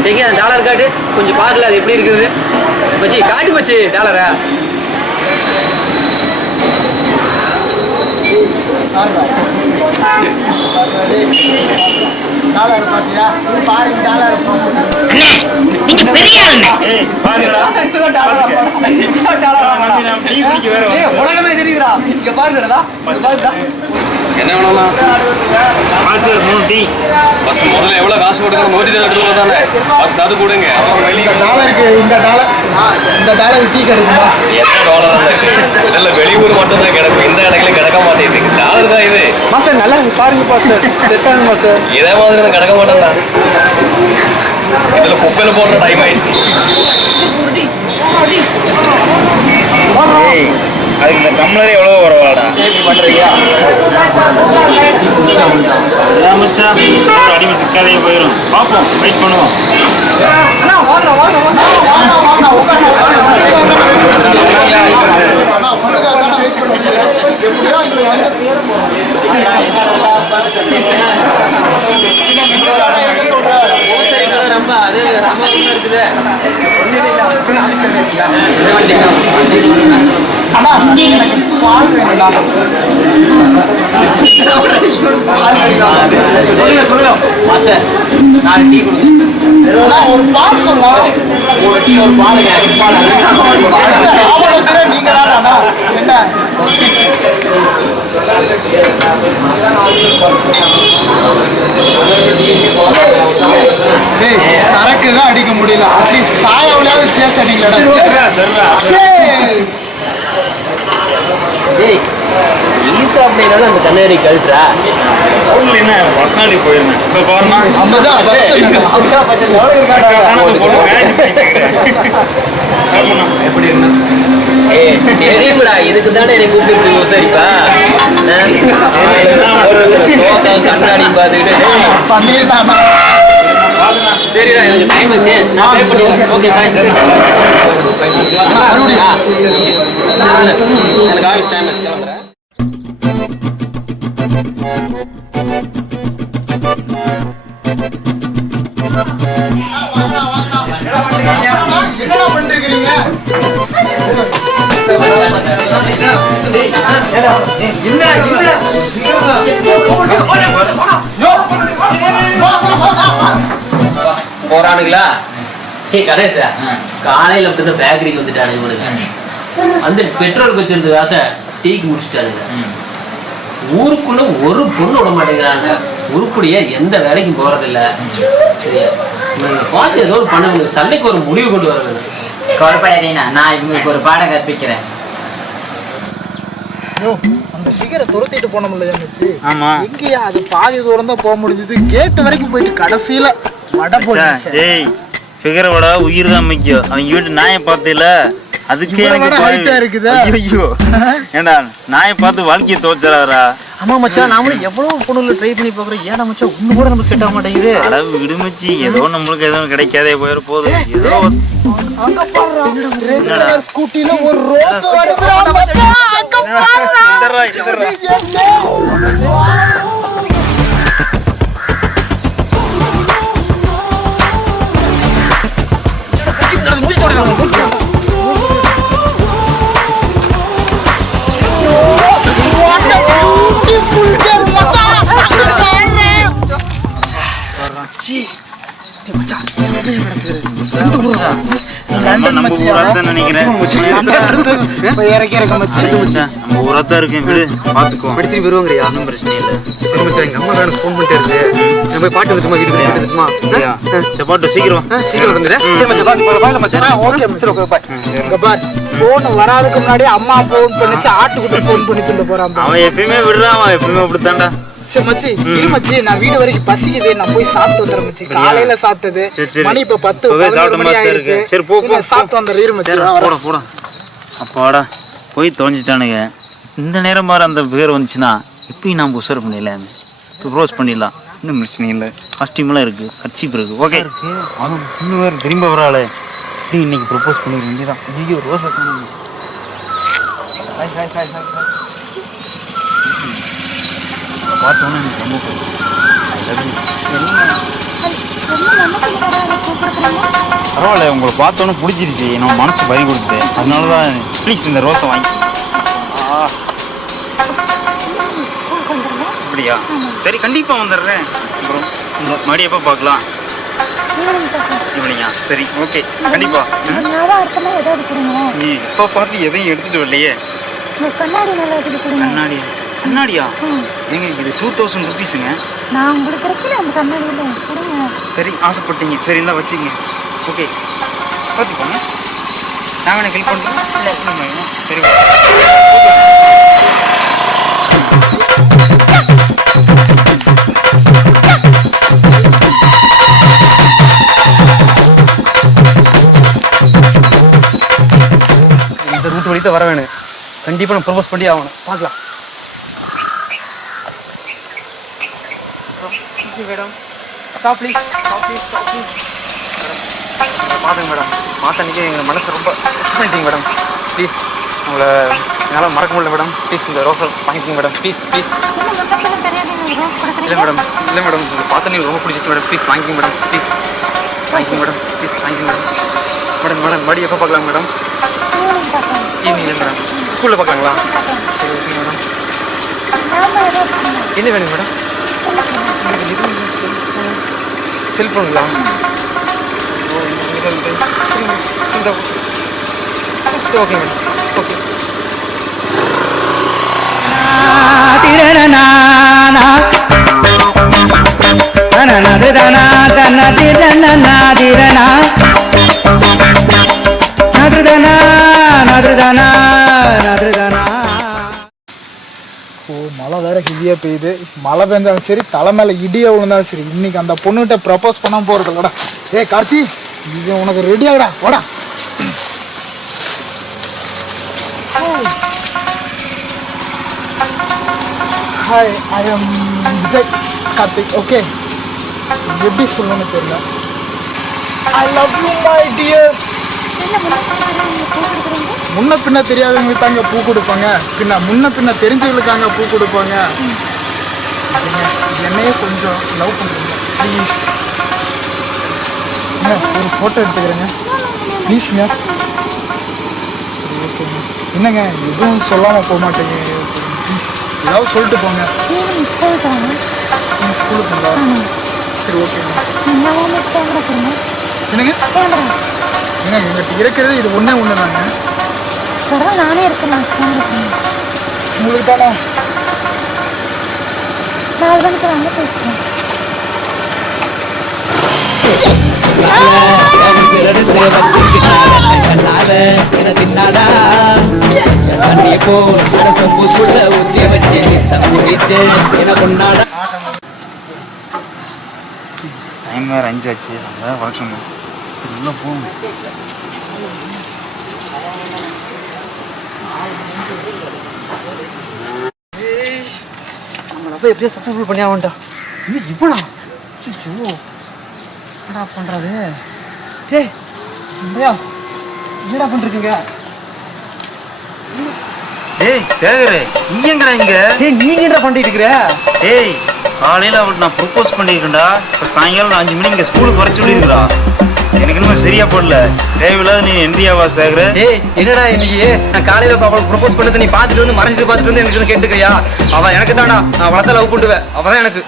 देखिए டாலர் காட்டு கொஞ்சம் பார்க்கல அது எப்படி இருக்குது மச்சி காட்டு மச்சி டாலரா டாலர் பாத்தியா பாருங்க டாலர் நீங்க பெரிய ஆளுங்க ஏய் பாருடா உலகமே தெரியுதுடா இங்க பாருடா பாருடா என்ன வேணும்னா காசு 3 டீ பஸ் முதல்ல எவ்வளவு காசு கொடுக்கணும் நோட்டி எடுத்துட்டு தானே பஸ் அது கொடுங்க இந்த டாலர் டீ கிடைக்குமா என்ன டாலர் இதெல்லாம் வெளியூர் மட்டும் தான் கிடைக்கும் இந்த இடத்துல கிடைக்க மாட்டேங்குது டாலர் தான் இது மாஸ்டர் நல்லா பாருங்க மாஸ்டர் செட்டாங்க மாஸ்டர் இதே மாதிரி தான் கிடைக்க மாட்டேன்டா இதுல குப்பையில போடுற டைம் ஆயிடுச்சு அதுக்கு இந்த டம்ளரே எவ்வளவு வரவாடா பண்றீங்க மச்சான் ஒரு அடிமை சிக்காதே போயிடும் பார்ப்போம் வெயிட் பண்ணுவோம் ரொம்ப அது ரொம்ப இருக்குது அண்ணா எனக்கு பால் வேணும்டா சொல்லுங்க மாஸ்டர் நான் டீ கொடுங்க ஒரு பால் சொல்லலாம் ஒரு டீ ஒரு பாலுங்க நீங்க தானா என்ன சரக்கு தான் அடிக்க முடியல அட்லீஸ்ட் சாயாவிலாவது சேஸ் அடிக்கலடா ஈஸா அப்படின்னாலும் அந்த கண்ணாடி கழுத்துறா அவங்களுக்கு என்ன பர்சனாலிட்டி போயிருந்தேன் இப்போ பாருன்னா எப்படி இருந்தா தெரியும்டா இதுக்கு தானே என்னை கூப்பிட்டு விசாரிப்பா கண்ணாடி பார்த்துக்கிட்டு சரிடா எனக்கு டைம் வச்சு நான் பே பண்ணுவேன் ஓகே எனக்கு ஆஃபீஸ் டைம் வச்சு கிளம்புறேன் என்னடா பண்ணிருக்கீங்க போறானுங்களா கணேசா காலையில அப்படிதான் பேக்கரிக்கு வந்துட்டானுங்க இவனுங்க வந்து பெட்ரோல் வச்சிருந்த ஆசை டீக்கு முடிச்சுட்டானுங்க ஊருக்குள்ள ஒரு பொண்ணு விட மாட்டேங்கிறாங்க உருப்படியா எந்த வேலைக்கும் போறதில்ல சரியா பார்த்து ஏதோ ஒரு பண்ண சண்டைக்கு ஒரு முடிவு கொண்டு வர வேணும் கவலைப்படாதீங்கன்னா நான் இவங்களுக்கு ஒரு பாடம் கற்பிக்கிறேன் அந்த ஃபிகரை துரத்திட்டு போன முடியல இருந்துச்சு ஆமா எங்கேயா அது பாதி தூரம் தான் போக முடிஞ்சது கேட்டு வரைக்கும் போயிட்டு கடைசியில வட போச்சு டேய் ஃபிகரை விட உயிர் தான் முக்கியம் அவங்க வீட்டு நாயை பார்த்தேல அதுக்கே எனக்கு இருக்குது ஐயோ ஏண்டா நாயை பார்த்து வாழ்க்கையை தோச்சறாரா ஆமா மச்சான் நாமளும் எவ்வளவு பொண்ணுல ட்ரை பண்ணி பாக்குறோம் ஏன்னா மச்சான் ஒண்ணு கூட நமக்கு செட் ஆக மாட்டேங்குது அளவு விடுமச்சி ஏதோ நம்மளுக்கு எதுவும் கிடைக்காதே போயிட போகுது ஏதோ அங்க பாருடா ஸ்கூட்டில ஒரு ரோஸ் வருதுடா மச்சான் அங்க பாருடா நம்ம ஊராத்தான் நினைக்கிறேன். இறக்கி இருக்க மச்சி. மச்சான், நம்ம ஊராத்தான் இருக்கேன், விடு பாத்துக்கோ. படிச்சு வருவாங்கறியா? ஒன்றும் பிரச்சனை இல்லை. சரி மச்சான், எங்க அம்மா வேற ஃபோன் பண்ணிட்டே இருக்கு. சரி போய் பாட்டு வந்துட்டுமா, வீட்டுக்கு போய் வந்துட்டுமா? சரி பாட்டு சீக்கிரம் சீக்கிரம் வந்துடுறேன். சரி மச்சான், பாய் மச்சான். ஓகே சரி ஓகே பாய். இங்க பார், போன் வராதுக்கு முன்னாடி அம்மா போன் பண்ணிச்சு, ஆட்டுக்குட்டி போன் பண்ணிச்சு போறான். அவன் எப்பயுமே விடுறான், அவன் எப்பயுமே அப்படித்தான்டா. சரி மச்சி, இரு மச்சி, நான் வீடு வரைக்கும் பசிக்குது, நான் போய் சாப்பிட்டு வந்துடுறேன் மச்சி. காலையில சாப்பிட்டது, மணி இப்ப 10 மணி ஆயிடுச்சு. சரி போ, சாப்பிட்டு வந்துடுறேன். இரு மச்சி, போட அப்பாடா போய் தொலைஞ்சிட்டானுங்க. இந்த நேரம் பாரு அந்த பேர் வந்துச்சுன்னா இப்பயும் நான் உஷார் பண்ணிடலாம், ப்ரோஸ் பண்ணிடலாம். இன்னும் பிரச்சனை இல்லை. காஸ்டியூம்லாம் இருக்குது, கட்சிப் இருக்குது. ஓகே அவன் இன்னும் வேறு திரும்ப வராளே. இப்படி இன்னைக்கு ப்ரப்போஸ் பண்ணிட வேண்டியதான். ஐயோ ரோஸை காணும். பார்த்தோன்னே எனக்கு ரொம்ப பரவாயில்ல, உங்களை பார்த்தோன்னே பிடிச்சிருச்சு. நம்ம மனசு பறி கொடுத்து, அதனால தான் ப்ளீஸ் இந்த ரோஸை வாங்கி. அப்படியா? சரி கண்டிப்பாக வந்துடுறேன். அப்புறம் இந்த மறுபடியும் எப்போ பார்க்கலாம்? ஈவினிங்கா? சரி ஓகே கண்டிப்பாக. நீ இப்போ பார்த்து எதையும் எடுத்துகிட்டு வரலையே. கண்ணாடியா? கண்ணாடியா? ஏங்க இது 2000 ருபீஸுங்க. சரி ஆசைப்பட்டீங்க, சரி இருந்தால் வச்சுங்க. ஓகே பார்த்துக்கோங்க. நான் வேணா ஹெல்ப் பண்ணுறேன். சரி இந்த ரூட் வழிதான் வர வேணும். கண்டிப்பாக நான் ப்ரப்போஸ் பண்ணி ஆகணும். பார்க்கலாம். Madam stop please. பார்த்துங்க மேடம், மாத்தன்னைக்கு எங்கள் மனசு ரொம்ப எக்ஸ்பெக்டிங் மேடம். ப்ளீஸ் உங்களை என்னால் மறக்க முடியல மேடம். ப்ளீஸ் இந்த ரோஸை வாங்கிக்கோங்க மேடம். Please please. இல்லை மேடம், இல்லை மேடம், இந்த பார்த்தனே ரொம்ப பிடிச்சிச்சு மேடம். ப்ளீஸ் வாங்கிக்கோங்க மேடம். ப்ளீஸ் வாங்கிக்கோங்க மேடம். ப்ளீஸ் வாங்கிக்கோங்க மேடம். மேடம் மேடம் மறுபடியும் எப்போ பார்க்கலாம் மேடம்? Evening madam. ஸ்கூலில் பார்க்கலாங்களா? சரி ஓகே மேடம். என்ன வேணும் மேடம்? செல்ஃபோனுங்களா? சரி ஓகே மேடம். ஓகே மழை வேற ஹெவியா பெய்யுது. மழை பெஞ்சாலும் சரி, தலை மேல இடியா விழுந்தாலும் சரி, இன்னைக்கு அந்த பொண்ணுகிட்ட ப்ரப்போஸ் பண்ண போறது இல்லடா. ஏய் கார்த்தி, இது உனக்கு ரெடி ஆகுடா, வாடா. Hi, I am Vijay Karthik. Okay, எப்படி சொல்லணும்னு தெரியல. I love you my dear. முன்ன பின்ன தெரியாதவங்களுக்கு தாங்க பூ கொடுப்பாங்க, முன்ன பின்ன தெரிஞ்சவங்களுக்காங்க பூ கொடுப்பாங்க. என்னையே கொஞ்சம் லவ் பண்ணுறீங்க ப்ளீஸ். ஒரு ஃபோட்டோ எடுத்துக்கிறேங்க ப்ளீஸுங்க. ஓகேங்க. என்னங்க எதுவும் சொல்லாமல் போக மாட்டேங்க, ப்ளீஸ் ஏதாவது சொல்லிட்டு போங்க. நீங்கள் ஸ்கூலுக்கு போங்களா? சரி ஓகேங்க. என்னங்க ஏங்க எங்கிட்ட இருக்கிறது இது ஒன்றே தாங்க. நானே இருக்கேன். உங்களுக்கு தானே 4 மணிக்கு வாங்க பேசுகிறேன். டைம் வேறு 5 ஆச்சு. நம்ம வர சொன்னோம். உள்ள போகணும். நம்ம அப்போ எப்படியோ சக்ஸஸ்ஃபுல் பண்ணி ஆகண்டா. இன்னும் இவ்வளோ என்னடா பண்ணுறாரு? டேய் ஐயா, என்னடா பண்ணிருக்கீங்க? ஏய் சேகரே, நீ எங்கடா இங்க? டேய் நீங்க என்ன பண்ணிட்டு இருக்கிற? ஏய் காலையில் அவளுக்கு நான் ப்ரப்போஸ் பண்ணியிருக்கேன்டா. இப்போ சாயங்காலம் 5 மணிக்கு இங்கே ஸ்கூலுக்கு வர சொல்லியிருக்கிறா. எனக்கு இன்னும் சரியா போடல. தேவையில்லாத நீ இந்தியாவா சேகர. டேய் என்னடா இன்னைக்கு நான் காலையில அவளுக்கு ப்ரொபோஸ் பண்ணது நீ பார்த்துட்டு வந்து மறைஞ்சது பார்த்துட்டு வந்து எனக்கு கேட்டுக்கிறியா? அவள் எனக்கு தான்டா, நான் அவளை தான் லவ் பண்ணுவேன். அவள் தான் எனக்கு,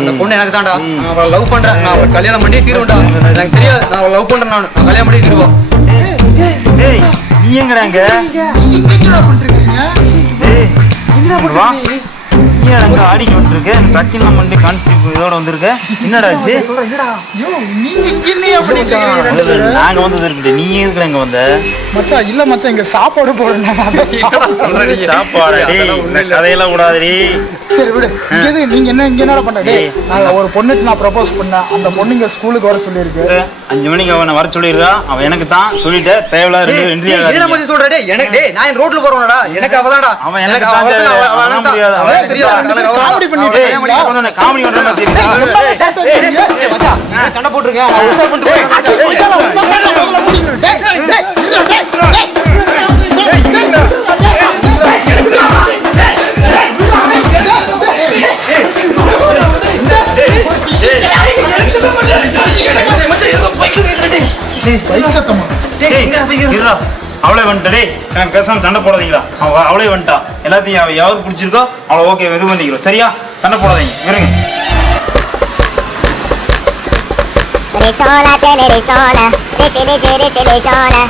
அந்த பொண்ணு எனக்கு தான்டா. நான் அவளை லவ் பண்றேன். நான் அவளை கல்யாணம் பண்ணி தீருவேன்டா. எனக்கு தெரியாது, நான் அவளை லவ் பண்றேன். நான் கல்யாணம் பண்ணி தீருவோம். டேய் நீ எங்கடாங்க? நீங்க என்னடா பண்றீங்க? டேய் வா. நீ அங்க ஆடிக்கு வந்துருக்க. கட்டின மண்டி கான்ஸ்டிபியூட் இதோட வந்திருக்க. என்னடா ஆச்சு? ஐயோ நீங்க இங்க என்னையா பண்ணிட்டு இருக்கீங்க? நாங்க வந்தது இருக்கு. நீ எதுக்கு இங்க வந்த? மச்சான் இல்ல மச்சான் இங்க சாப்பாடு போறேன். சாப்பாடு டேய் இந்த கதையெல்லாம் கூடாதுடி. சரி விடு. இது நீங்க இங்க என்னடா பண்றீங்க? நான் ஒரு பொண்ணுக்கு நான் ப்ரப்போஸ் பண்ணேன். அந்த பொண்ணு இங்க ஸ்கூலுக்கு வர சொல்லிருக்கு. 5 மணிக்கு அவனை வர சொல்லிருக்கா. அவன் எனக்கு தான் சொல்லிட்டு தேவையில்லாத ரெண்டு என்ன மச்சி சொல்ற? டேய் எனக்கு டேய் நான் ரோட்ல போறவனடா. எனக்கு அவதான்டா. அவன் எனக்கு எனக்கு அவதான் அவன் தெரியாது. காமெடி பண்ணிட்டு காமெடி பண்ற மாதிரி மச்சான் நீங்க சண்டை போட்டுருங்க. நான் உஷார் பண்ணிட்டு அவளே வந்துட்டே எனக்கு பேசாம சண்டை போடாதீங்களா? அவளே வந்துட்டா. எல்லாத்தையும் அவ யாருக்கு பிடிச்சிருக்கோ அவளை ஓகே இது பண்ணிக்கிறோம். சரியா? சண்டை போடாதீங்க. இருங்க. Risola tiene risola, risola, risola,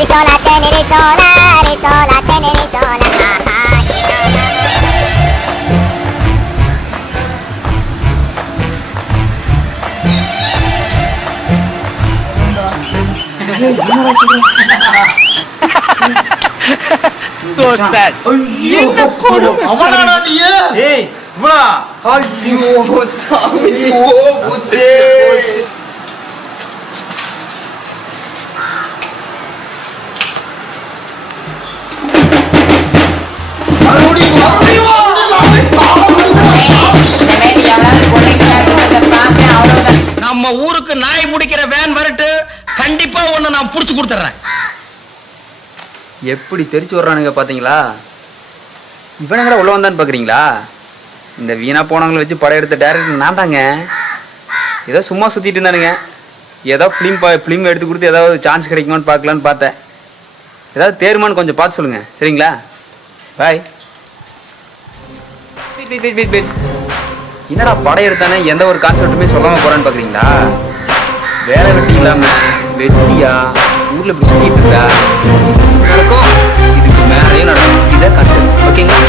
risola tiene risola, risola tiene risola. அவனாடா நீ? ஏய் இவளா? ஐயோ சாமி ஓ புச்சே. நம்ம ஊருக்கு நாய் பிடிக்கிற வேன் வரட்டு, கண்டிப்பா ஒண்ணு நான் புடிச்சு கொடுத்துறேன். எப்படி தெரிச்சு வர்றானுங்க பாத்தீங்களா? இவனுங்கள உள்ள வந்தான்னு பாக்குறீங்களா? இந்த வீணா போனவங்களை வச்சு படம் எடுத்த டேரக்டர் நான் தாங்க. ஏதோ சும்மா சுத்திட்டு இருந்தானுங்க. ஏதோ ஃபிலிம் எடுத்து கொடுத்து ஏதாவது சான்ஸ் கிடைக்குமான்னு பார்க்கலான்னு பார்த்தேன். ஏதாவது தேருமான்னு கொஞ்சம் பார்த்து சொல்லுங்க. சரிங்களா? பாய். என்னடா படம் எடுத்தானே எந்த ஒரு கான்செப்ட்டுமே சொல்லாம போறான்னு பாக்குறீங்களா? வேலை வெட்டி இல்லாம வெட்டியா ஊர்ல இப்படி சுத்திட்டு இருக்கா நடக்கும். இதுக்கு மேலேயும் நடக்கும். இதான் கான்செப்ட். ஓகேங்களா?